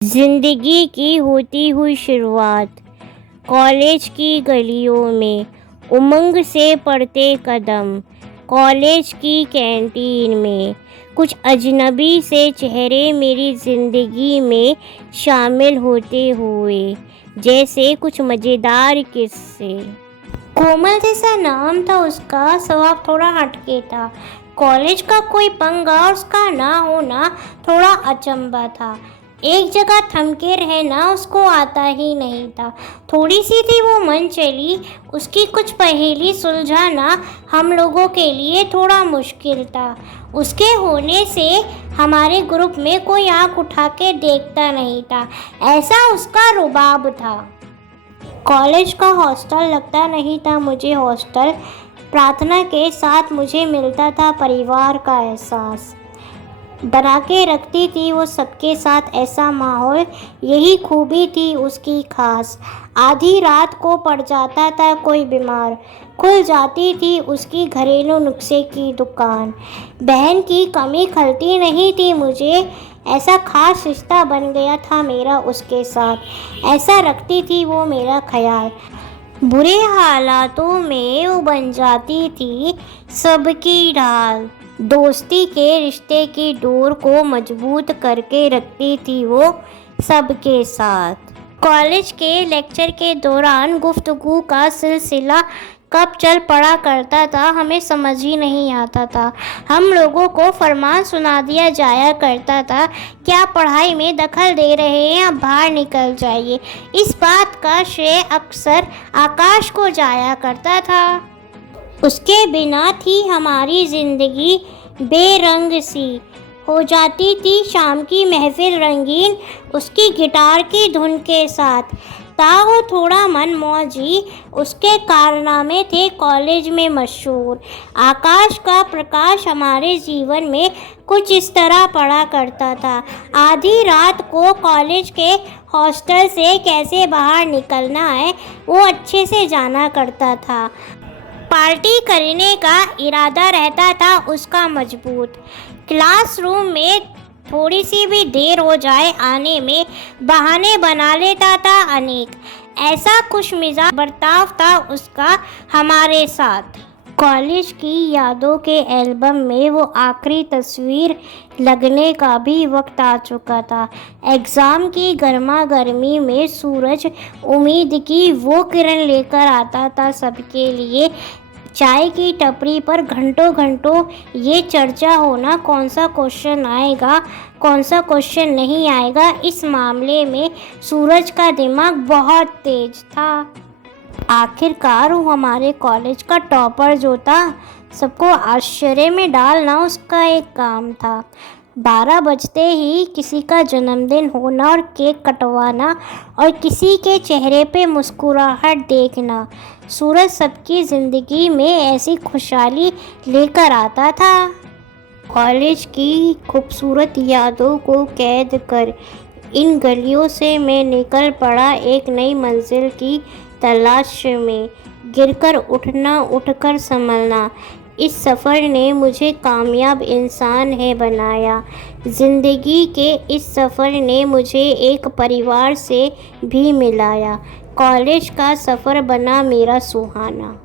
जिंदगी की होती हुई शुरुआत, कॉलेज की गलियों में उमंग से पड़ते कदम, कॉलेज की कैंटीन में कुछ अजनबी से चेहरे मेरी ज़िंदगी में शामिल होते हुए, जैसे कुछ मज़ेदार किस्से। कोमल जैसा नाम था उसका, स्वभाव थोड़ा हटके था। कॉलेज का कोई पंगा उसका ना होना थोड़ा अचंभा था। एक जगह थमके रहना उसको आता ही नहीं था। थोड़ी सी थी वो मन चली, उसकी कुछ पहेली सुलझाना हम लोगों के लिए थोड़ा मुश्किल था। उसके होने से हमारे ग्रुप में कोई आंख उठा के देखता नहीं था, ऐसा उसका रुबाब था। कॉलेज का हॉस्टल लगता नहीं था मुझे हॉस्टल, प्रार्थना के साथ मुझे मिलता था परिवार का एहसास। डरा के रखती थी वो सबके साथ ऐसा माहौल, यही खूबी थी उसकी खास। आधी रात को पड़ जाता था कोई बीमार, खुल जाती थी उसकी घरेलू नुस्खे की दुकान। बहन की कमी खलती नहीं थी मुझे, ऐसा खास रिश्ता बन गया था मेरा उसके साथ, ऐसा रखती थी वो मेरा ख्याल। बुरे हालातों में वो बन जाती थी सबकी ढाल, दोस्ती के रिश्ते की डोर को मजबूत करके रखती थी वो सबके साथ। कॉलेज के लेक्चर के दौरान गुफ्तगू का सिलसिला कब चल पड़ा करता था हमें समझ ही नहीं आता था। हम लोगों को फरमान सुना दिया जाया करता था, क्या पढ़ाई में दखल दे रहे हैं, अब बाहर निकल जाइए। इस बात का श्रेय अक्सर आकाश को जाया करता था। उसके बिना थी हमारी ज़िंदगी बेरंग सी, हो जाती थी शाम की महफिल रंगीन उसकी गिटार की धुन के साथ। था वो थोड़ा मनमौजी, उसके कारनामे थे कॉलेज में मशहूर। आकाश का प्रकाश हमारे जीवन में कुछ इस तरह पड़ा करता था, आधी रात को कॉलेज के हॉस्टल से कैसे बाहर निकलना है वो अच्छे से जाना करता था। पार्टी करने का इरादा रहता था उसका मजबूत। क्लासरूम में थोड़ी सी भी देर हो जाए आने में बहाने बना लेता था अनेक, ऐसा खुशमिजाज बर्ताव था उसका हमारे साथ। कॉलेज की यादों के एल्बम में वो आखिरी तस्वीर लगने का भी वक्त आ चुका था। एग्ज़ाम की गर्मा गर्मी में सूरज उम्मीद की वो किरण लेकर आता था सबके लिए। चाय की टपरी पर घंटों घंटों ये चर्चा होना, कौन सा क्वेश्चन आएगा कौन सा क्वेश्चन नहीं आएगा। इस मामले में सूरज का दिमाग बहुत तेज था। आखिरकार वो हमारे कॉलेज का टॉपर जो था, सबको आश्चर्य में डालना उसका एक काम था। 12 बजते ही किसी का जन्मदिन होना और केक कटवाना और किसी के चेहरे पे मुस्कुराहट देखना, सूरज सबकी ज़िंदगी में ऐसी खुशहाली लेकर आता था। कॉलेज की खूबसूरत यादों को कैद कर इन गलियों से मैं निकल पड़ा एक नई मंजिल की तलाश में। गिरकर उठना, उठकर संभलना, इस सफ़र ने मुझे कामयाब इंसान है बनाया। ज़िंदगी के इस सफ़र ने मुझे एक परिवार से भी मिलाया। कॉलेज का सफ़र बना मेरा सुहाना।